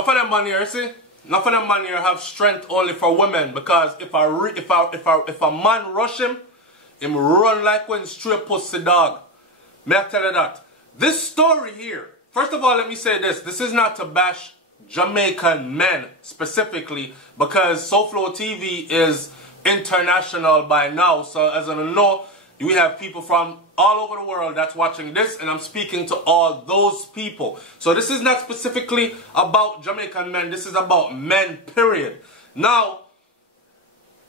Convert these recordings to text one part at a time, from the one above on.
Enough of them man here, see? Enough of them man here have strength only for women, because if a man rush him run like when straight pussy dog. May I tell you that? This story here, first of all, let me say this. This is not to bash Jamaican men specifically, because SouFLoTV is international by now. So as I know, we have people from all over the world that's watching this, and I'm speaking to all those people. So this is not specifically about Jamaican men. This is about men, period. Now,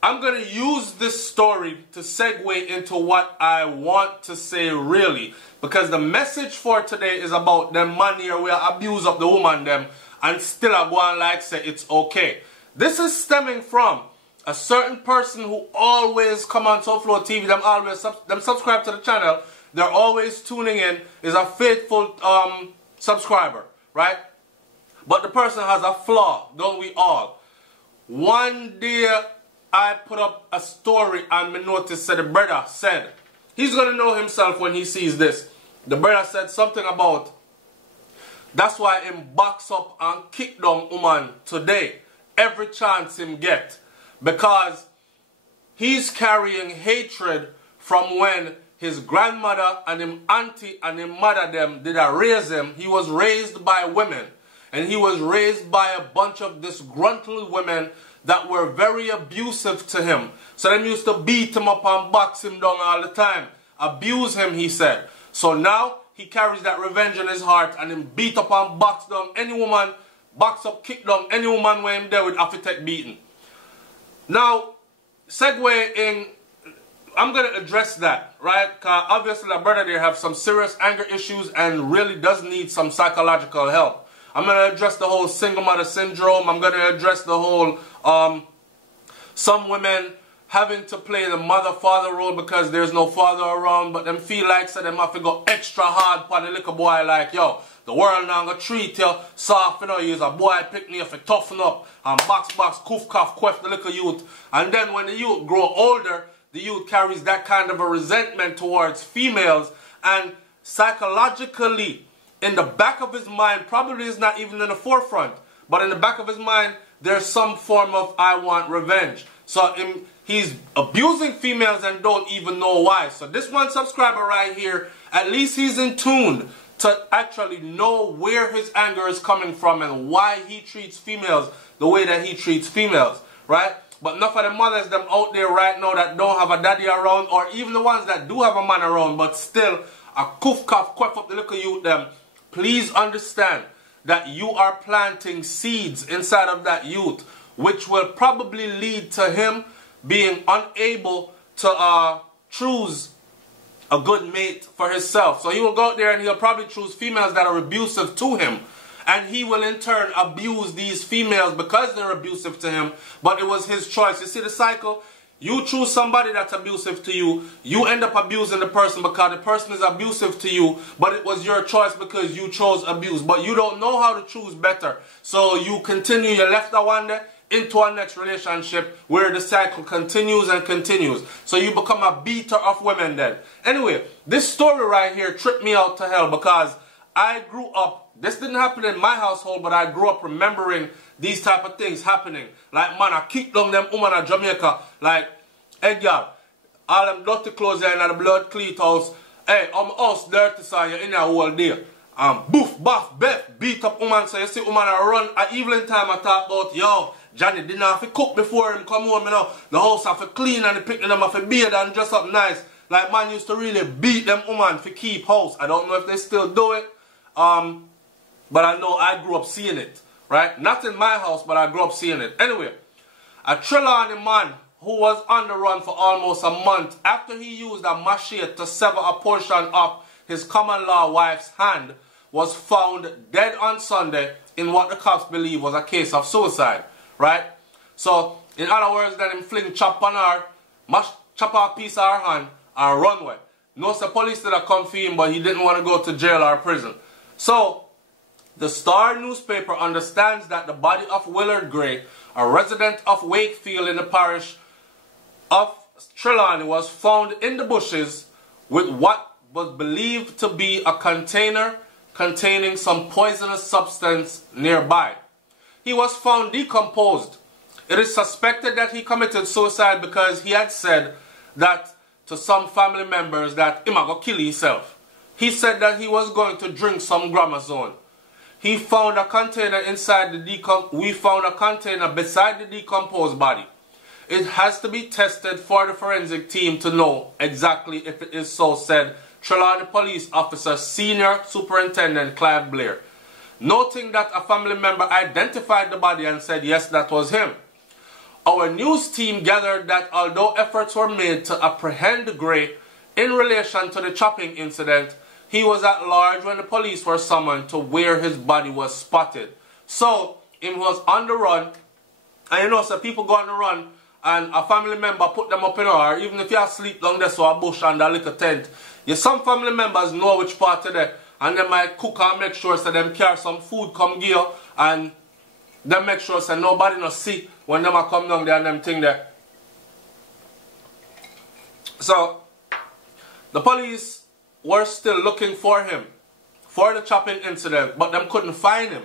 I'm going to use this story to segue into what I want to say really. Because the message for today is about them man here where abuse of the woman them and still I go on like say it's okay. This is stemming from a certain person who always come on SouFLoTV, them subscribe to the channel, they're always tuning in, is a faithful subscriber, right? But the person has a flaw, don't we all? One day I put up a story and me noticed that the brother said, he's going to know himself when he sees this. The brother said something about, that's why him box up and kick down woman today, every chance him get. Because he's carrying hatred from when his grandmother and him auntie and him mother them did raise him. He was raised by women. And he was raised by a bunch of disgruntled women that were very abusive to him. So them used to beat him up and box him down all the time. Abuse him, he said. So now he carries that revenge in his heart and him beat up and box down any woman, box up, kick down any woman where him there with after take beating. Now, segueing, I'm going to address that, right? Because obviously the brother there have some serious anger issues and really does need some psychological help. I'm going to address the whole single mother syndrome. I'm going to address the whole, some women having to play the mother-father role because there's no father around, but them feel like so them have to go extra hard for the little boy like, yo, the world now gonna treat you soft, you know, you's a boy pick me if you toughen up and box, coof, cough, quaff the little youth. And then when the youth grow older, the youth carries that kind of a resentment towards females, and psychologically, in the back of his mind, probably is not even in the forefront, but in the back of his mind, there's some form of I want revenge. So he's abusing females and don't even know why. So this one subscriber right here, at least he's in tune to actually know where his anger is coming from and why he treats females the way that he treats females, right? But enough of the mothers them out there right now that don't have a daddy around, or even the ones that do have a man around but still a coof, cough, quaff up the little youth them, please understand that you are planting seeds inside of that youth, which will probably lead to him being unable to choose a good mate for himself. So he will go out there and he'll probably choose females that are abusive to him. And he will in turn abuse these females because they're abusive to him. But it was his choice. You see the cycle? You choose somebody that's abusive to you. You end up abusing the person because the person is abusive to you. But it was your choice because you chose abuse. But you don't know how to choose better. So you continue, you left that one there into our next relationship where the cycle continues and continues. So you become a beater of women then. Anyway, this story right here tripped me out to hell because I grew up, this didn't happen in my household, but I grew up remembering these type of things happening. Like, man, I kick down them woman in Jamaica. Like, hey, girl, all them dirty clothes there in the blood cleat house. Hey, I'm house dirty, so you're in there all day. Boof, baff, beff, beat up woman. So you see woman I run at evening time I talk about, yo, Johnny didn't have to cook before him come home, you know. The house have to clean and the picnic them have to bathe and dress up nice. Like, man used to really beat them woman for keep house. I don't know if they still do it. But I know I grew up seeing it, right? Not in my house, but I grew up seeing it. Anyway, a Trelawney man who was on the run for almost a month after he used a machete to sever a portion of his common-law wife's hand was found dead on Sunday in what the cops believe was a case of suicide, right? So, in other words, then him fling chop on her, chop off a piece of her hand, and run away. No, the police did have come for him, but he didn't want to go to jail or prison. So, the Star newspaper understands that the body of Willard Gray, a resident of Wakefield in the parish of Trelawney, was found in the bushes with what was believed to be a container containing some poisonous substance nearby. he was found decomposed. It is suspected that he committed suicide because he had said that to some family members that he might go kill himself. He said that he was going to drink some Gramazone. He found a container inside the we found a container beside the decomposed body. It has to be tested for the forensic team to know exactly if it is so, said Trelawney Police Officer Senior Superintendent Clive Blair, noting that a family member identified the body and said yes, that was him. Our news team gathered that although efforts were made to apprehend Gray in relation to the chopping incident, he was at large when the police were summoned to where his body was spotted. So, he was on the run, and you know, so people go on the run, and a family member put them up in or even if you are asleep down there, so a bush and a little tent, some family members know which part of there, and they might cook and make sure so them carry some food come give you, and they make sure so nobody no see when them a come down there and them thing there. So, the police were still looking for him for the chopping incident, but them couldn't find him.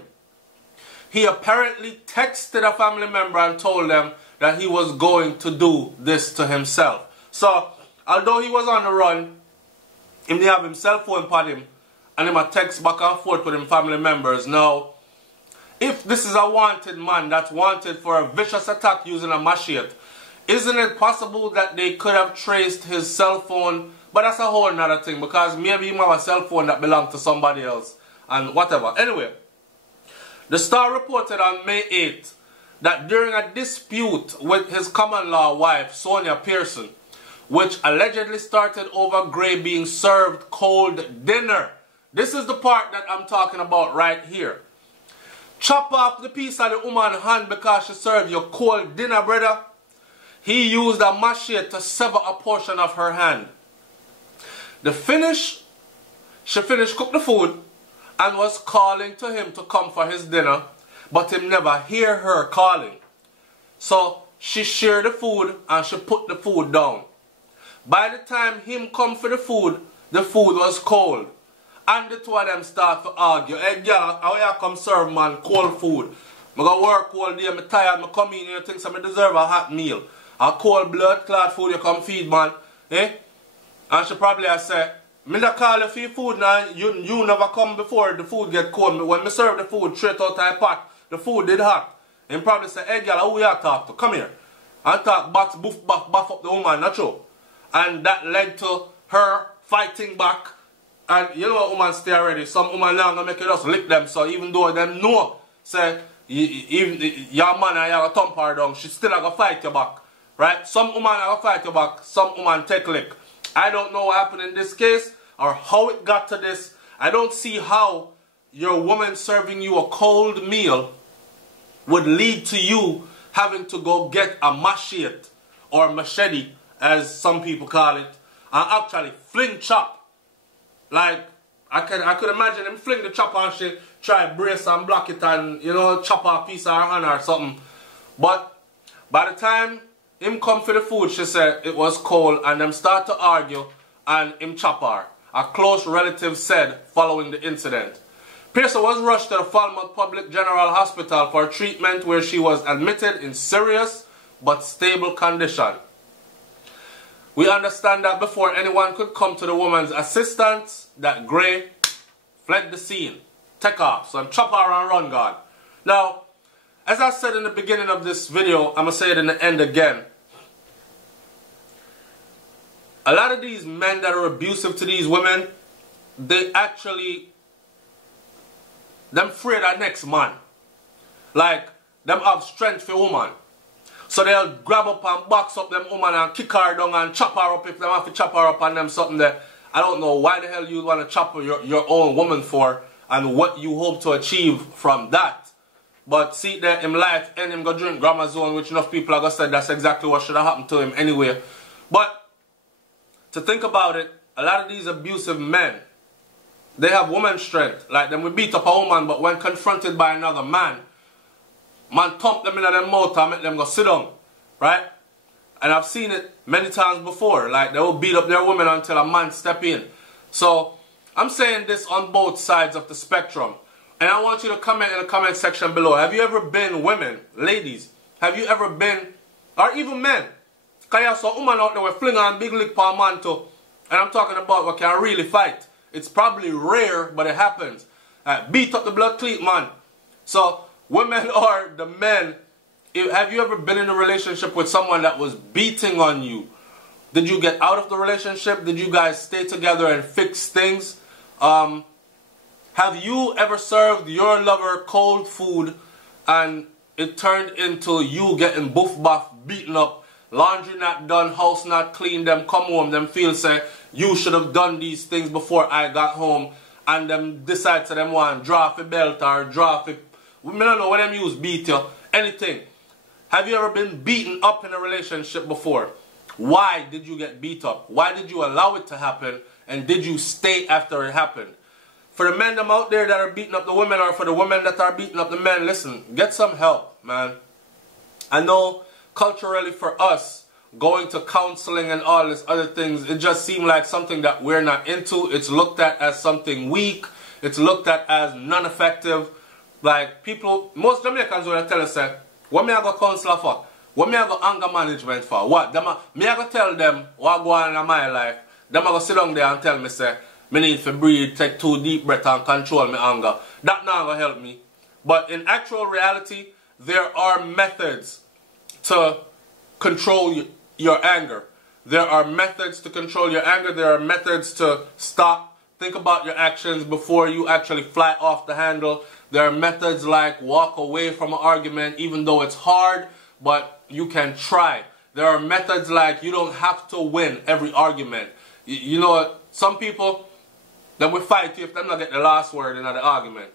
He apparently texted a family member and told them that he was going to do this to himself. So, although he was on the run, he didn't have his cell phone pod him, and him a text back and forth with him family members. Now, if this is a wanted man that's wanted for a vicious attack using a machete, isn't it possible that they could have traced his cell phone? But that's a whole nother thing, because maybe he might have a cell phone that belonged to somebody else and whatever. Anyway, the Star reported on May 8th that during a dispute with his common-law wife, Sonia Pearson, which allegedly started over Gray being served cold dinner. This is the part that I'm talking about right here. Chop off the piece of the woman's hand because she served you cold dinner, brother. He used a machete to sever a portion of her hand. She finished cook the food and was calling to him to come for his dinner, but him never hear her calling. So she shared the food and she put the food down. By the time him come for the food was cold. And the two of them start to argue. Hey girl, how you come serve man cold food? I go work all day, I'm tired, I come in and you think so I deserve a hot meal. A cold blood clot food you come feed man. Eh? And she probably has said, me not call you for your food now, you never come before the food get cold. When me serve the food straight out of the pot, the food did hot. And probably say, hey girl, who you talk to? Come here. And talk box, buff up the woman, not true. And that led to her fighting back. And you know what women stay already. Some women now gonna make you just lick them. So even though them know, say, even your man and you thump her down, she still gonna fight you back. Right? Some women are gonna fight you back. Some women take lick. I don't know what happened in this case or how it got to this. I don't see how your woman serving you a cold meal would lead to you having to go get a machete or machete, as some people call it, and actually fling chop. Like, I could imagine him fling the chop and she try brace and block it and, you know, chop a piece of her hand or something. But by the time him come for the food, she said it was cold, and them start to argue and him chop her, a close relative said following the incident. Pearson was rushed to the Falmouth Public General Hospital for treatment, where she was admitted in serious but stable condition. We understand that before anyone could come to the woman's assistance, that Gray fled the scene, take off, so chop her and run God. Now, as I said in the beginning of this video, I'm going to say it in the end again. A lot of these men that are abusive to these women, they actually, them afraid of next man. Like, them have strength for woman. So they'll grab up and box up them woman and kick her down and chop her up if they have to chop her up and them something there. I don't know why the hell you want to chop your own woman for and what you hope to achieve from that. But see that in life and him go drink Gramazone, which enough people are going to say that's exactly what should have happened to him anyway. But to think about it, a lot of these abusive men, they have woman strength. Like them will beat up a woman, but when confronted by another man thump them in their mouth and make them go sit down. Right? And I've seen it many times before. Like, they will beat up their women until a man step in. So, I'm saying this on both sides of the spectrum. And I want you to comment in the comment section below. Have you ever been, women, ladies, have you ever been, or even men? Because you have some women out there with fling on big lick per man too. And I'm talking about what can really fight. It's probably rare, but it happens. Beat up the blood cleat, man. So, women or the men, have you ever been in a relationship with someone that was beating on you? Did you get out of the relationship? Did you guys stay together and fix things? Have you ever served your lover cold food and it turned into you getting boof buff, beaten up, laundry not done, house not clean, them come home, them feel say, you should have done these things before I got home, and them decide to them want draw a belt or draw a, we don't know what them use, beat you, anything. Have you ever been beaten up in a relationship before? Why did you get beat up? Why did you allow it to happen? And did you stay after it happened? For the men them out there that are beating up the women, or for the women that are beating up the men, listen, get some help, man. I know culturally for us, going to counseling and all this other things, it just seemed like something that we're not into. It's looked at as something weak. It's looked at as non-effective. Like people, most Jamaicans will tell us, what me I go counselor for? What me I go anger management for? What? Me I go tell them what go on in my life. Them I go sit down there and tell me, say, me need to breathe, take 2 deep breaths and control my anger. That not gonna help me. But in actual reality, there are methods to control your anger. There are methods to control your anger. There are methods to stop, think about your actions before you actually fly off the handle. There are methods like walk away from an argument even though it's hard, but you can try. There are methods like you don't have to win every argument. You know what? Some people, they will fight you if they don't get the last word in the argument.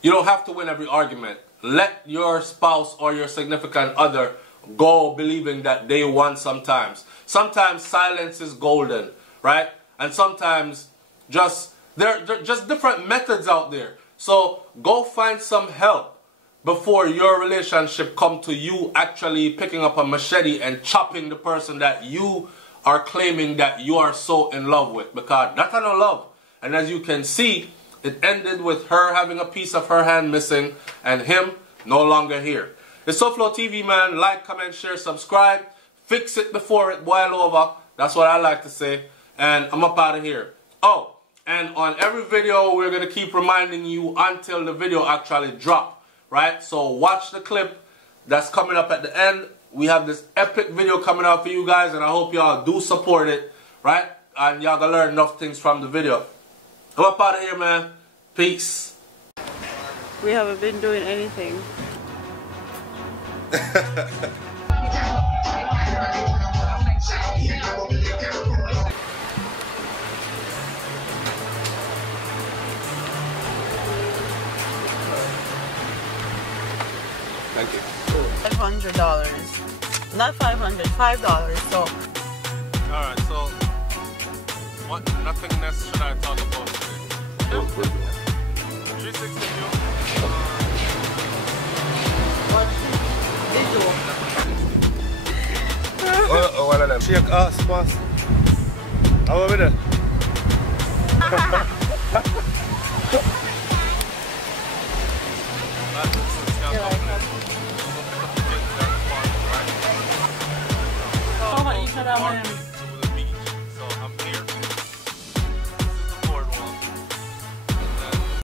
You don't have to win every argument. Let your spouse or your significant other go believing that they won sometimes. Sometimes silence is golden, right? And sometimes just there are just different methods out there. So go find some help before your relationship come to you actually picking up a machete and chopping the person that you are claiming that you are so in love with, because that's not love. And as you can see, it ended with her having a piece of her hand missing and him no longer here. It's SouFLoTV, man. Like, comment, share, subscribe. Fix it before it boil over. That's what I like to say. And I'm up out of here. Oh, and on every video, we're going to keep reminding you until the video actually drop, right? So watch the clip that's coming up at the end. We have this epic video coming out for you guys, and I hope y'all do support it, right? And y'all gonna learn enough things from the video. I'm up out of here, man. Peace. We haven't been doing anything. Thank you. $500. Not $500, $5. So. Alright, so what nothingness should I talk about today? 360 view. What visual? One of them. Shake ass, boss. How are we there? How much you should have